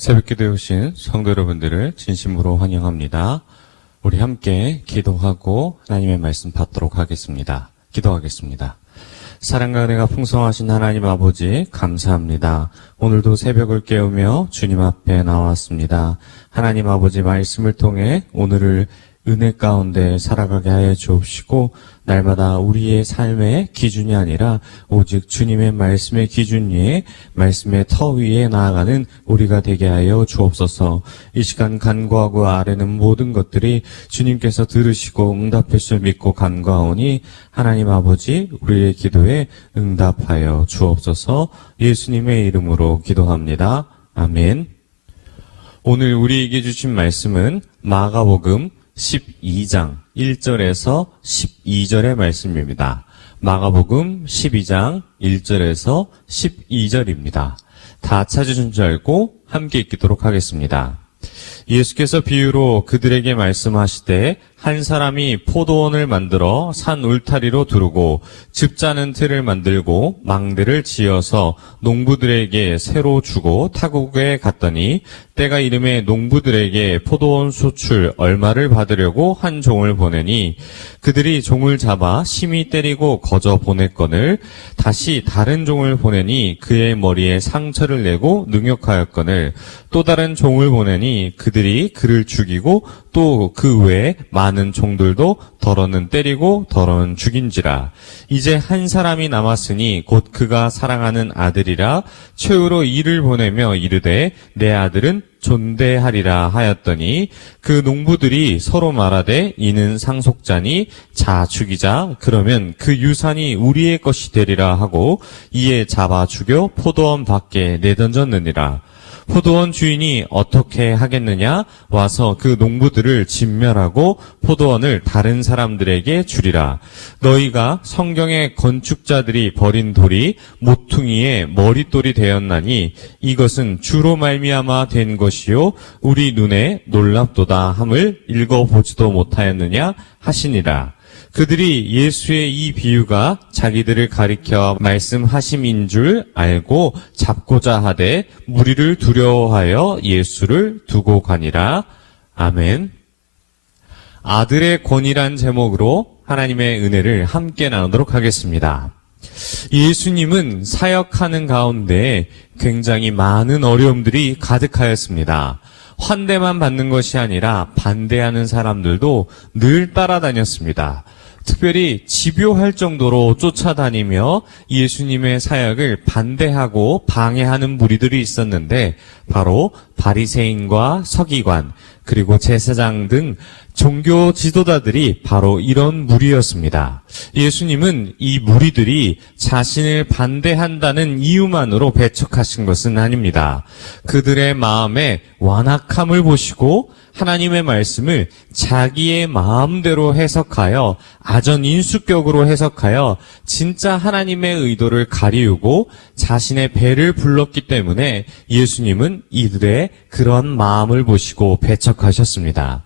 새벽기도에 오신 성도 여러분들을 진심으로 환영합니다. 우리 함께 기도하고 하나님의 말씀 받도록 하겠습니다. 기도하겠습니다. 사랑과 은혜가 풍성하신 하나님 아버지 감사합니다. 오늘도 새벽을 깨우며 주님 앞에 나왔습니다. 하나님 아버지 말씀을 통해 오늘을 은혜 가운데 살아가게 하여 주옵시고 날마다 우리의 삶의 기준이 아니라 오직 주님의 말씀의 기준 위에 말씀의 터 위에 나아가는 우리가 되게 하여 주옵소서. 이 시간 간구하고 아뢰는 모든 것들이 주님께서 들으시고 응답할 줄 믿고 간구하오니 하나님 아버지 우리의 기도에 응답하여 주옵소서. 예수님의 이름으로 기도합니다. 아멘. 오늘 우리에게 주신 말씀은 마가복음 12장 1절에서 12절의 말씀입니다. 마가복음 12장 1절에서 12절입니다. 다 찾으신 줄 알고 함께 읽도록 하겠습니다. 예수께서 비유로 그들에게 말씀하시되 한 사람이 포도원을 만들어 산 울타리로 두르고 즙 짜는 틀을 만들고 망대를 지어서 농부들에게 새로 주고 타국에 갔더니 때가 이름에 농부들에게 포도원 소출 얼마를 받으려고 한 종을 보내니 그들이 종을 잡아 심히 때리고 거저 보냈거늘 다시 다른 종을 보내니 그의 머리에 상처를 내고 능욕하였거늘 또 다른 종을 보내니 그들이 그를 죽이고 또 그 외에 많은 종들도 더러는 때리고 더러는 죽인지라. 이제 한 사람이 남았으니 곧 그가 사랑하는 아들이라 최후로 이를 보내며 이르되 내 아들은 존대하리라 하였더니 그 농부들이 서로 말하되 이는 상속자니 자 죽이자 그러면 그 유산이 우리의 것이 되리라 하고 이에 잡아 죽여 포도원 밖에 내던졌느니라. 포도원 주인이 어떻게 하겠느냐? 와서 그 농부들을 진멸하고 포도원을 다른 사람들에게 주리라. 너희가 성경의 건축자들이 버린 돌이 모퉁이의 머릿돌이 되었나니 이것은 주로 말미암아 된 것이요 우리 눈에 놀랍도다 함을 읽어보지도 못하였느냐 하시니라. 그들이 예수의 이 비유가 자기들을 가리켜 말씀하심인 줄 알고 잡고자 하되 무리를 두려워하여 예수를 두고 가니라. 아멘. 아들의 권위란 제목으로 하나님의 은혜를 함께 나누도록 하겠습니다. 예수님은 사역하는 가운데 굉장히 많은 어려움들이 가득하였습니다. 환대만 받는 것이 아니라 반대하는 사람들도 늘 따라다녔습니다. 특별히 집요할 정도로 쫓아다니며 예수님의 사역을 반대하고 방해하는 무리들이 있었는데 바로 바리새인과 서기관 그리고 제사장 등 종교 지도자들이 바로 이런 무리였습니다. 예수님은 이 무리들이 자신을 반대한다는 이유만으로 배척하신 것은 아닙니다. 그들의 마음에 완악함을 보시고 하나님의 말씀을 자기의 마음대로 해석하여 아전인수격으로 해석하여 진짜 하나님의 의도를 가리우고 자신의 배를 불렀기 때문에 예수님은 이들의 그런 마음을 보시고 배척하셨습니다.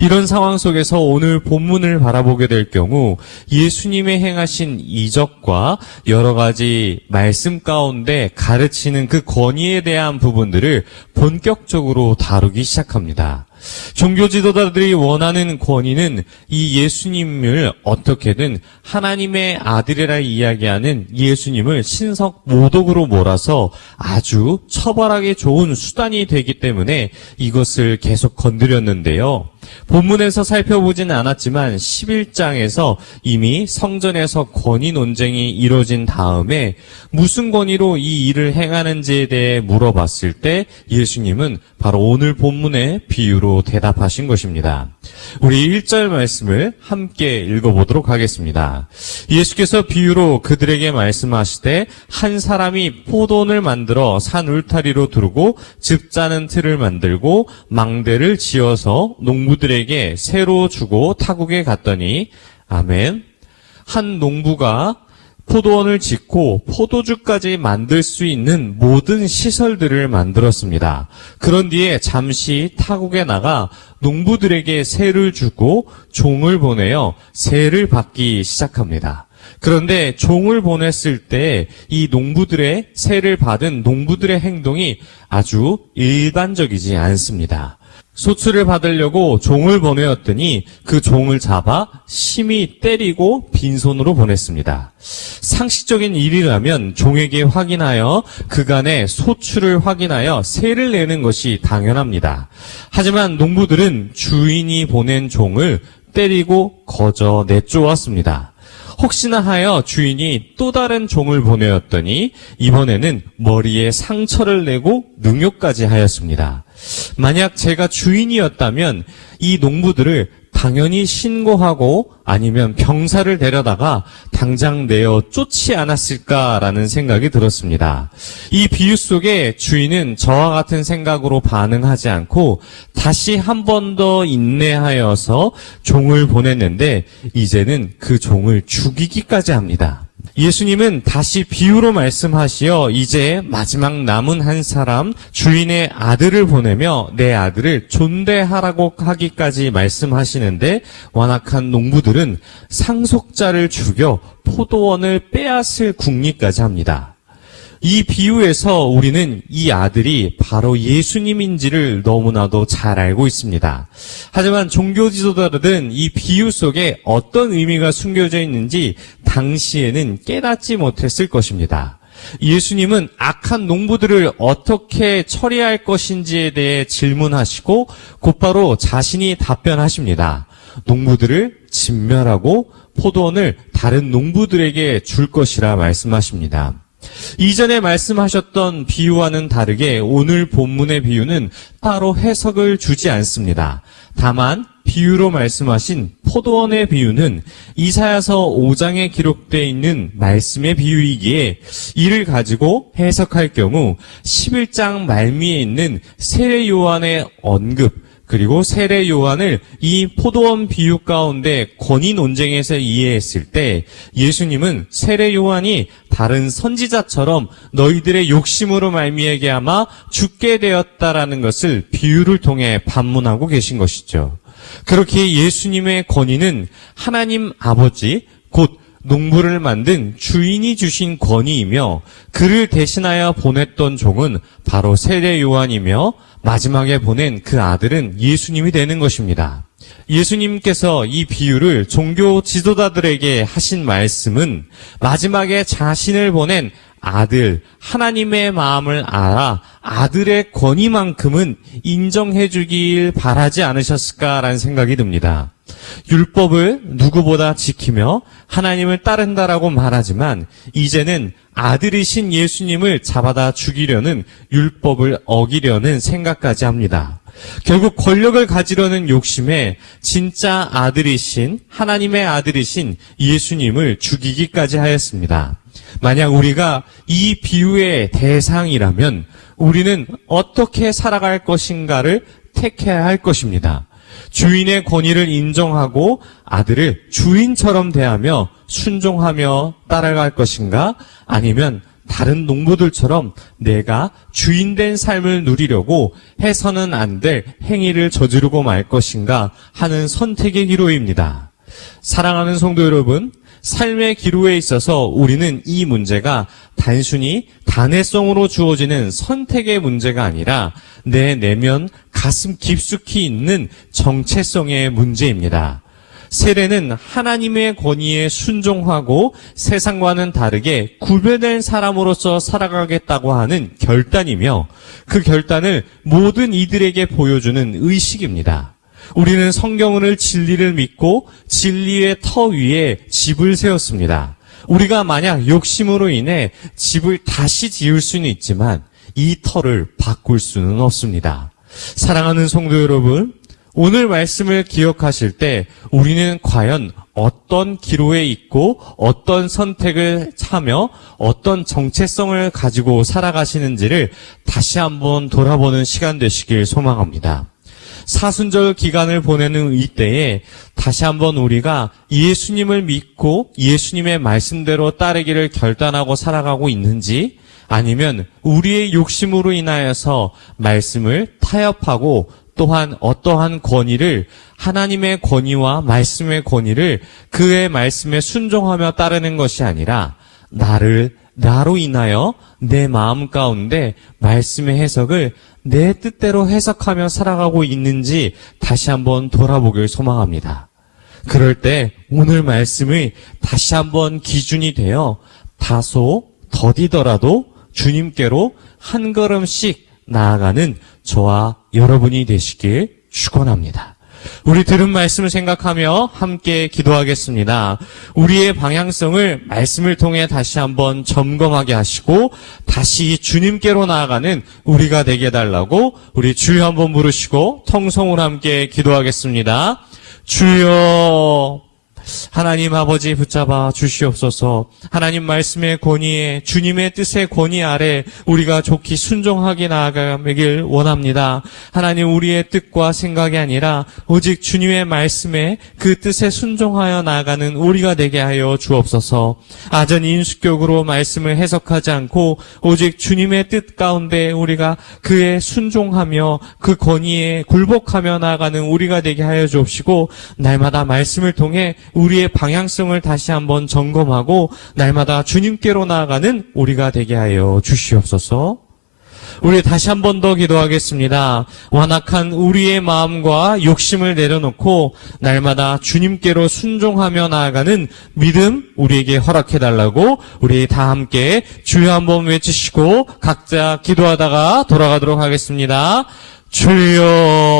이런 상황 속에서 오늘 본문을 바라보게 될 경우 예수님의 행하신 이적과 여러 가지 말씀 가운데 가르치는 그 권위에 대한 부분들을 본격적으로 다루기 시작합니다. 종교 지도자들이 원하는 권위는 이 예수님을 어떻게든 하나님의 아들이라 이야기하는 예수님을 신석 모독으로 몰아서 아주 처벌하기 좋은 수단이 되기 때문에 이것을 계속 건드렸는데요. 본문에서 살펴보지는 않았지만 11장에서 이미 성전에서 권위 논쟁이 이루어진 다음에 무슨 권위로 이 일을 행하는지에 대해 물어봤을 때 예수님은 바로 오늘 본문의 비유로 대답하신 것입니다. 우리 1절 말씀을 함께 읽어보도록 하겠습니다. 예수께서 비유로 그들에게 말씀하시되 한 사람이 포도원을 만들어 산 울타리로 두르고 즙 짜는 틀을 만들고 망대를 지어서 농부들에게 새로 주고 타국에 갔더니 아멘. 한 농부가 포도원을 짓고 포도주까지 만들 수 있는 모든 시설들을 만들었습니다. 그런 뒤에 잠시 타국에 나가 농부들에게 세를 주고 종을 보내어 세를 받기 시작합니다. 그런데 종을 보냈을 때 이 농부들의 세를 받은 농부들의 행동이 아주 일반적이지 않습니다. 소출을 받으려고 종을 보내었더니 그 종을 잡아 심히 때리고 빈손으로 보냈습니다. 상식적인 일이라면 종에게 확인하여 그간의 소출을 확인하여 세를 내는 것이 당연합니다. 하지만 농부들은 주인이 보낸 종을 때리고 거저 내쫓았습니다. 혹시나 하여 주인이 또 다른 종을 보내었더니 이번에는 머리에 상처를 내고 능욕까지 하였습니다. 만약 제가 주인이었다면 이 농부들을 당연히 신고하고 아니면 병사를 데려다가 당장 내어 쫓지 않았을까라는 생각이 들었습니다. 이 비유 속에 주인은 저와 같은 생각으로 반응하지 않고 다시 한 번 더 인내하여서 종을 보냈는데 이제는 그 종을 죽이기까지 합니다. 예수님은 다시 비유로 말씀하시어 이제 마지막 남은 한 사람 주인의 아들을 보내며 내 아들을 존대하라고 하기까지 말씀하시는데 완악한 농부들은 상속자를 죽여 포도원을 빼앗을 궁리까지 합니다. 이 비유에서 우리는 이 아들이 바로 예수님인지를 너무나도 잘 알고 있습니다. 하지만 종교 지도자들은 이 비유 속에 어떤 의미가 숨겨져 있는지 당시에는 깨닫지 못했을 것입니다. 예수님은 악한 농부들을 어떻게 처리할 것인지에 대해 질문하시고 곧바로 자신이 답변하십니다. 농부들을 진멸하고 포도원을 다른 농부들에게 줄 것이라 말씀하십니다. 이전에 말씀하셨던 비유와는 다르게 오늘 본문의 비유는 따로 해석을 주지 않습니다. 다만 비유로 말씀하신 포도원의 비유는 이사야서 5장에 기록되어 있는 말씀의 비유이기에 이를 가지고 해석할 경우 11장 말미에 있는 세례 요한의 언급 그리고 세례 요한을 이 포도원 비유 가운데 권위 논쟁에서 이해했을 때 예수님은 세례 요한이 다른 선지자처럼 너희들의 욕심으로 말미암게 아마 죽게 되었다라는 것을 비유를 통해 반문하고 계신 것이죠. 그렇게 예수님의 권위는 하나님 아버지 곧 농부를 만든 주인이 주신 권위이며 그를 대신하여 보냈던 종은 바로 세례 요한이며 마지막에 보낸 그 아들은 예수님이 되는 것입니다. 예수님께서 이 비유를 종교 지도자들에게 하신 말씀은 마지막에 자신을 보낸 아들, 하나님의 마음을 알아 아들의 권위만큼은 인정해 주길 바라지 않으셨을까라는 생각이 듭니다. 율법을 누구보다 지키며 하나님을 따른다라고 말하지만 이제는 아들이신 예수님을 잡아다 죽이려는 율법을 어기려는 생각까지 합니다. 결국 권력을 가지려는 욕심에 진짜 아들이신 하나님의 아들이신 예수님을 죽이기까지 하였습니다. 만약 우리가 이 비유의 대상이라면 우리는 어떻게 살아갈 것인가를 택해야 할 것입니다. 주인의 권위를 인정하고 아들을 주인처럼 대하며 순종하며 따라갈 것인가? 아니면 다른 농부들처럼 내가 주인된 삶을 누리려고 해서는 안 될 행위를 저지르고 말 것인가 하는 선택의 기로입니다. 사랑하는 성도 여러분, 삶의 기로에 있어서 우리는 이 문제가 단순히 단회성으로 주어지는 선택의 문제가 아니라 내 내면 가슴 깊숙이 있는 정체성의 문제입니다. 세례는 하나님의 권위에 순종하고 세상과는 다르게 구별된 사람으로서 살아가겠다고 하는 결단이며 그 결단을 모든 이들에게 보여주는 의식입니다. 우리는 성경을 진리를 믿고 진리의 터 위에 집을 세웠습니다. 우리가 만약 욕심으로 인해 집을 다시 지을 수는 있지만 이 터를 바꿀 수는 없습니다. 사랑하는 성도 여러분, 오늘 말씀을 기억하실 때 우리는 과연 어떤 기로에 있고 어떤 선택을 하며 어떤 정체성을 가지고 살아가시는지를 다시 한번 돌아보는 시간 되시길 소망합니다. 사순절 기간을 보내는 이때에 다시 한번 우리가 예수님을 믿고 예수님의 말씀대로 따르기를 결단하고 살아가고 있는지 아니면 우리의 욕심으로 인하여서 말씀을 타협하고 또한 어떠한 권위를 하나님의 권위와 말씀의 권위를 그의 말씀에 순종하며 따르는 것이 아니라 나로 인하여 내 마음 가운데 말씀의 해석을 내 뜻대로 해석하며 살아가고 있는지 다시 한번 돌아보길 소망합니다. 그럴 때 오늘 말씀이 다시 한번 기준이 되어 다소 더디더라도 주님께로 한 걸음씩 나아가는 저와 여러분이 되시길 축원합니다. 우리 들은 말씀을 생각하며 함께 기도하겠습니다. 우리의 방향성을 말씀을 통해 다시 한번 점검하게 하시고 다시 주님께로 나아가는 우리가 되게 해달라고 우리 주여 한번 부르시고 통성으로 함께 기도하겠습니다. 주여, 하나님 아버지 붙잡아 주시옵소서. 하나님 말씀의 권위에 주님의 뜻의 권위 아래 우리가 좋게 순종하게 나아가길 원합니다. 하나님 우리의 뜻과 생각이 아니라 오직 주님의 말씀에 그 뜻에 순종하여 나아가는 우리가 되게 하여 주옵소서. 아전이 인수격으로 말씀을 해석하지 않고 오직 주님의 뜻 가운데 우리가 그에 순종하며 그 권위에 굴복하며 나아가는 우리가 되게 하여 주옵시고 날마다 말씀을 통해 우리의 방향성을 다시 한번 점검하고 날마다 주님께로 나아가는 우리가 되게 하여 주시옵소서. 우리 다시 한 번 더 기도하겠습니다. 완악한 우리의 마음과 욕심을 내려놓고 날마다 주님께로 순종하며 나아가는 믿음 우리에게 허락해달라고 우리 다 함께 주여 한번 외치시고 각자 기도하다가 돌아가도록 하겠습니다. 주여.